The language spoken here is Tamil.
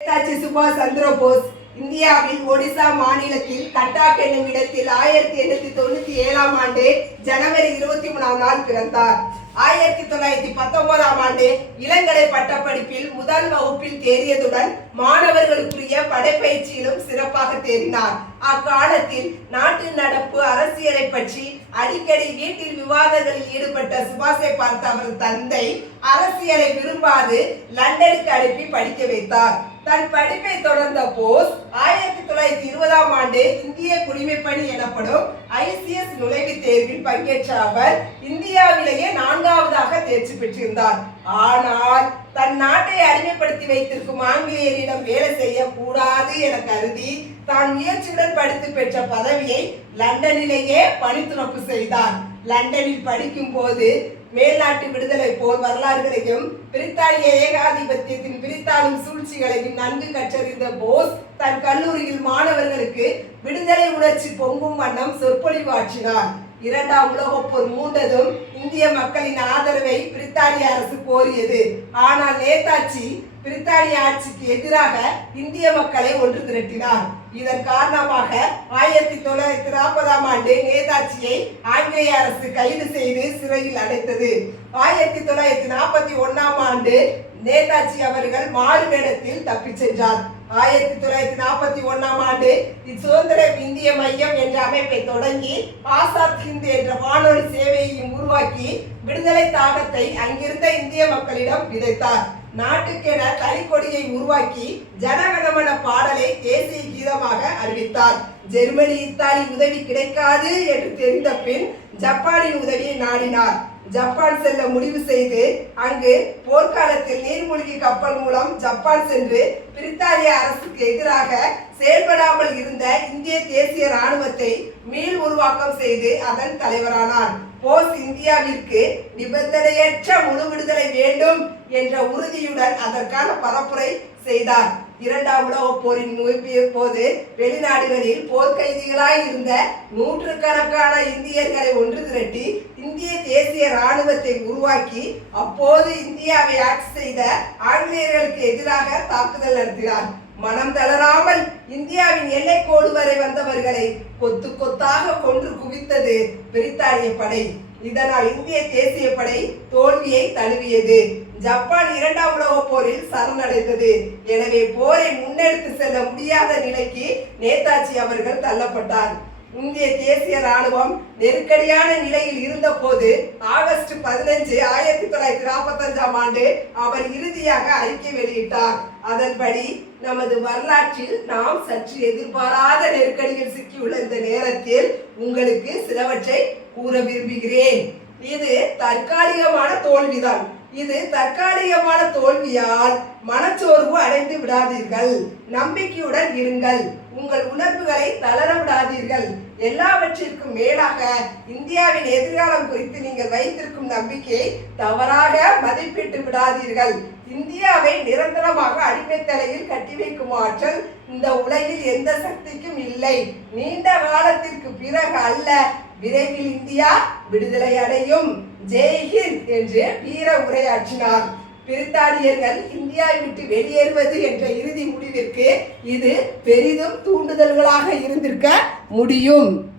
நேதாஜி சுபாஷ் சந்திரபோஸ் இந்தியாவில் ஒடிசா மாநிலத்தில் கட்டாக் என்னும் இடத்தில் ஆயிரத்தி எண்ணூத்தி தொண்ணூத்தி ஏழாம் ஆண்டு ஜனவரி இருபத்தி மூணாம் நாள் பிறந்தார். ஆயிரத்தி தொள்ளாயிரத்தி பத்தொன்பதாம் ஆண்டு இளங்கலை பட்டப்படிப்பில் முதல் வகுப்பில் தேறியதுடன் மாணவர்களுக்குரிய படைப்பயிற்சியிலும் சிறப்பாக தேறினார். அக்காலத்தில் நாட்டு நடப்பு அரசியலை பற்றி அடிக்கடி வீட்டில் விவாதங்களில் ஈடுபட்ட சுபாஷை பார்த்த அவரது தந்தை அரசியலை விரும்பாது லண்டனுக்கு அனுப்பி படிக்க வைத்தார். தன் படிப்பை தொடர்ந்த போஸ் ஆயிரத்தி தொள்ளாயிரத்தி இருபதாம் ஆண்டு இந்திய குடிமைப்பணி எனப்படும் ஐசிஎஸ் நுழைவுத் தேர்வில் பங்கேற்ற அவர் இந்தியாவிலேயே நான்காவதாக தேர்ச்சி பெற்றிருந்தார். ஆனால் தன் நாட்டை அடிமைப்படுத்தி வைத்திருக்கும் ஆங்கிலேயரிடம் வேலை செய்யக்கூடாது என கருதி தான் முயற்சியுடன் படித்து பெற்ற பதவியை லண்டனிலேயே பணித்துறப்பு செய்தார். லண்டனில் படிக்கும் போது மேல்நாட்டு விடுதலை போர் வரலாறுகளையும் பிரித்தானிய ஏகாதிபத்தியத்தின் பிரித்தாளும் சூழ்ச்சிகளையும் நன்கு கற்றறிந்த போஸ் தன் கல்லூரியில் மாணவர்களுக்கு விடுதலை உணர்ச்சி பொங்கும் வண்ணம் சொற்பொழிவாற்றினார். இரண்டாம் உலகப் போர் மூண்டதும் இந்திய மக்களின் ஆதரவை பிரித்தானிய அரசு கோரியது. ஆனால் நேதாஜி பிரித்தானிய ஆட்சிக்கு எதிராக இந்திய மக்களை ஒன்று திரட்டினார். இதன் காரணமாக ஆயிரத்தி தொள்ளாயிரத்தி நாற்பதாம் ஆண்டு நேதாஜியை ஆங்கிலேய அரசு கைது செய்து சிறையில் அடைத்தது. ஆயிரத்தி தொள்ளாயிரத்தி நாற்பத்தி ஒன்னாம் ஆண்டு நேதாஜி அவர்கள் மாறு வேடத்தில் தப்பிச் சென்றார். ஆயிரத்தி தொள்ளாயிரத்தி நாற்பத்தி ஒன்னாம் ஆண்டு சுதந்திர இந்திய மையம் என்ற அமைப்பை தொடங்கி ஆசாத் ஹிந்த் என்ற வானொலி சேவையையும் உருவாக்கி விடுதலை தாகத்தை அங்கிருந்த இந்திய மக்களிடம் விதைத்தார். நாட்டுக்கென தனிக்கொடியை உருவாக்கி ஜனகணமன பாடலை தேசிய கீதமாக அறிவித்தார். ஜெர்மனி இத்தாலி உதவி கிடைக்காது என்று தெரிந்த பின் ஜப்பானின் உதவியை நாடினார். ஜப்பான் செல்ல முடிவு செய்து அங்கு போர்க்காலத்தில் நீர்மூழ்கி கப்பல் மூலம் ஜப்பான் சென்று பிரித்தானிய அரசுக்கு எதிராக செயல்படாமல் இருந்த இந்திய தேசிய ராணுவத்தை மீள் உருவாக்கம் செய்து அதன் தலைவரானார். போஸ் இந்தியாவிற்கு நிபந்தனையற்ற முழு விடுதலை வேண்டும் என்ற உறுதியுடன் அதற்கான பரப்புரை செய்தார். இரண்டாம் உலகப் போரின் முயற்சிய போது வெளிநாடுகளில் போர்க்கைதிகளாய் இருந்த நூற்றுக்கணக்கான இந்தியர்களை ஒன்று திரட்டி இந்திய தேசிய இராணுவத்தை உருவாக்கி அப்போது இந்தியாவை ஆட்சி செய்த ஆங்கிலேயர்களுக்கு எதிராக தாக்குதல் நடத்தினார். மனம் தளரா இந்தியாவின் எல்லைக்கோடு வரை வந்தவர்களை கொத்து கொத்தாக கொன்று குவித்தது பிரித்தானிய படை. இதனால் இந்திய தேசிய படை தோல்வியை தழுவியது. ஜப்பான் இரண்டாம் உலக போரில் சரணடைந்தது. எனவே போரை முன்னெடுத்து செல்ல முடியாத நிலைக்கு நேதாஜி அவர்கள் தள்ளப்பட்டார். இந்திய தேசிய ராணுவம் நெருக்கடியான நிலையில் இருந்தபோது ஆகஸ்ட் பதினஞ்சு ஆயிரத்தி தொள்ளாயிரத்தி நாற்பத்தி அஞ்சாம் ஆண்டு அவர் இறுதியாக அறிக்கை வெளியிட்டார். அதன்படி நமது வரலாற்றில் நாம் சற்று எதிர்பாராத நெருக்கடியில் சிக்கியுள்ள இந்த நேரத்தில் உங்களுக்கு சிலவற்றை கூற விரும்புகிறேன். இது தற்காலிகமான தோல்விதான். இது தற்காலிகமான தோல்வியால் மனச்சோர்வு அடைந்து விடாதீர்கள். நம்பிக்கையுடன் இருங்கள். உங்கள் உணர்வுகளை தளர விடாதீர்கள். எல்லாவற்றிற்கும் மேலாக இந்தியாவின் எதிர்காலம் குறித்து நீங்கள் வைத்திருக்கும் நம்பிக்கையை தவறாக மதிப்பிட்டு விடாதீர்கள். இந்தியாவை நிரந்தரமாக அடிமைத்தலையில் கட்டி வைக்கும் ஆற்றல் இந்த உலகில் எந்த சக்திக்கும் இல்லை. நீண்ட காலத்திற்கு பிறகு அல்ல. விரைவில் இந்தியா விடுதலை அடையும். ஜெய்ஹிந்த் என்று வீர உரையாற்றினார். பிரித்தானியர்கள் இந்தியாவை விட்டு வெளியேறுவது என்ற இறுதி முடிவிற்கு இது பெரிதும் தூண்டுதல்களாக இருந்திருக்க முடியும்.